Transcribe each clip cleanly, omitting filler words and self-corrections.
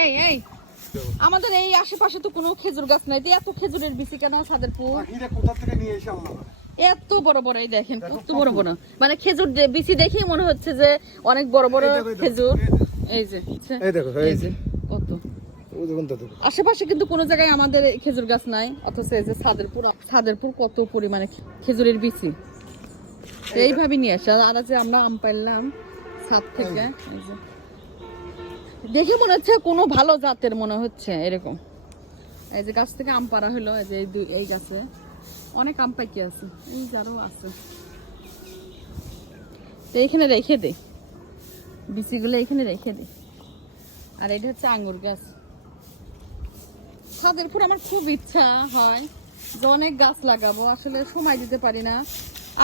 এই এই আমাদের এই আশেপাশে তো কোনো খেজুর গাছ নাই, এত খেজুরের বিচি কেন সাদেরপুর? কোথা থেকে নিয়ে এসে আমরা এত বড় বড়, এই দেখেন কত বড় বড়, মানে খেজুর বিচি দেখেই মনে হচ্ছে যে অনেক বড় বড় খেজুর। এই যে এই দেখো, এই যে কত আশেপাশে কিন্তু কোনো জায়গায় আমাদের খেজুর গাছ নাই, অথচ এই যে সাদেরপুর কত পরিমাণে খেজুরের বিচি এইভাবে নিয়ে আসে। আর যে আমরা আম পাইলাম ছাদ থেকে, এই যে দেখে মনে হচ্ছে কোনো ভালো জাতের মনে হচ্ছে এরকম। এই যে গাছ থেকে আম পাড়া হলো, এই যে এই গাছে অনেক আম পাকি আছে, এই যারও আছে, তো এইখানে রেখে দে বিচিগুলো, এখানে রেখে দে। আর এটা হচ্ছে আঙ্গুর গাছ। সাদেরপুর আমার খুব ইচ্ছা হয় যে অনেক গাছ লাগাবো, আসলে সময় দিতে পারি না।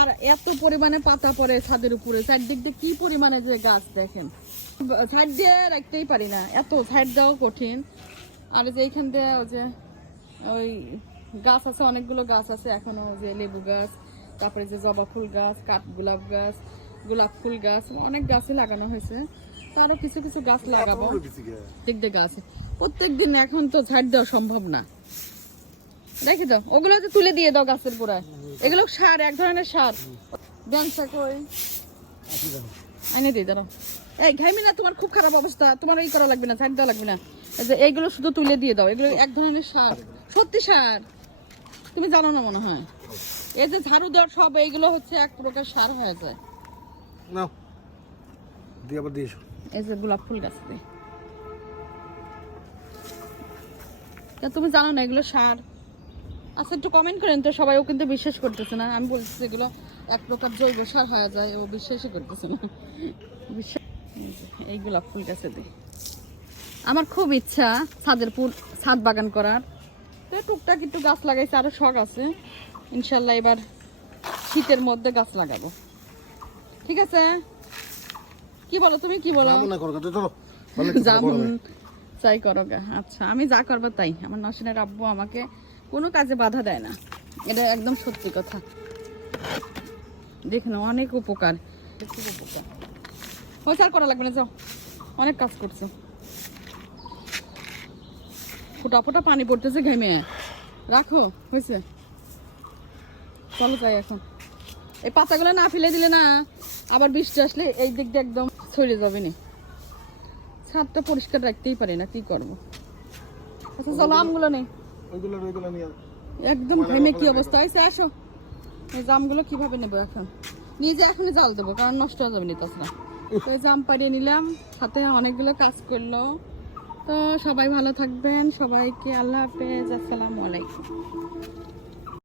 আর এত পরিমাণে পাতা পড়ে ছাদের উপরে, চারদিক দিয়ে কি পরিমাণে যে গাছ দেখেন, সাইড দিয়ে রাখতেই পারি না, এত সাইড দেওয়া কঠিন। আর যে এইখান দিয়ে যে ওই গাছ আছে, অনেকগুলো গাছ আছে এখনো, যে লেবু গাছ, তারপরে যে জবা ফুল গাছ, কাঠগোলাপ গাছ, গোলাপ ফুল গাছ, অনেক গাছই লাগানো হয়েছে। তারও কিছু কিছু গাছ লাগাবো, দেখতে গাছ প্রত্যেকদিন এখন তো ছাড় দেওয়া সম্ভব না। দেখি তো ওগুলো তো তুলে দিয়ে দাও গাছের গোড়ায়, এগুলো সার, এক ধরনের সার। ব্যাংসা কই আইনে দিই দাঁড়াও। এই ঘাইমি না, তোমার খুব খারাপ অবস্থা, তোমার এই করা লাগবে না, ছাড় দেওয়া লাগবে না, এই যে এইগুলো শুধু তুলে দিয়ে দাও, এগুলো এক ধরনের সার, সত্যি সার, তুমি জানো না মনে হয়। এই যে ঝাড়ু দেওয়ার সব এইগুলো হচ্ছে এক প্রকার সার হয়ে যায়। নাও দিয়ে আবার দিয়েছো। এই যে গোলাপ ফুল গাছ দিয়ে, তুমি জানো না এগুলো সার? আচ্ছা একটু কমেন্ট করেন তো, সবাইও কিন্তু বিশ্বাস করতেছে না। আমি বলছি এগুলো এক প্রকার জৈব সার হয়ে যায়, ও বিশ্বাসই করতেছে না। এই গোলাপ ফুল গাছে দিই। আমার খুব ইচ্ছা ছাদেরপুর ছাদ বাগান করার, তো টুকটাক একটু গাছ লাগাইছে, আরো শখ আছে। ইনশাল্লাহ এবার শীতের মধ্যে গাছ লাগাবো, ঠিক আছে? কি বলো তুমি, কি বলো? যেমন চাই করো গা। আচ্ছা আমি যা করবো তাই, আমার নসিনের আব্বু আমাকে কোনো কাজে বাধা দেয় না, এটা একদম সত্যি কথা। দেখুন অনেক উপকার, খুব উপকার হয়েছে, আর করা লাগবে না, যাও অনেক কাজ করছে। ফোটা ফোটা পানি পড়তেছে, ঘেমে রাখো, হয়েছে, চলো যাই এখন। এই পাতাগুলো না ফেলে দিলে না আবার বৃষ্টি আসলে এই দিক দিয়ে একদম ছড়িয়ে যাবে না, ছাদটা পরিষ্কার রাখতেই পারি না, কি করবো। আচ্ছা চলো আমগুলো নেই, একদম ঘেমে কি অবস্থা হয়েছে। আসো এই জামগুলো কিভাবে নেবো এখন, নিজে এখনই জাল দেবো, কারণ নষ্ট হয়ে যাবে না তাছাড়া। তো এই জাম পাড়িয়ে নিলাম, সাথে অনেকগুলো কাজ করলো। তো সবাই ভালো থাকবেন, সবাইকে আল্লাহ হাফেজ, আসসালামু আলাইকুম।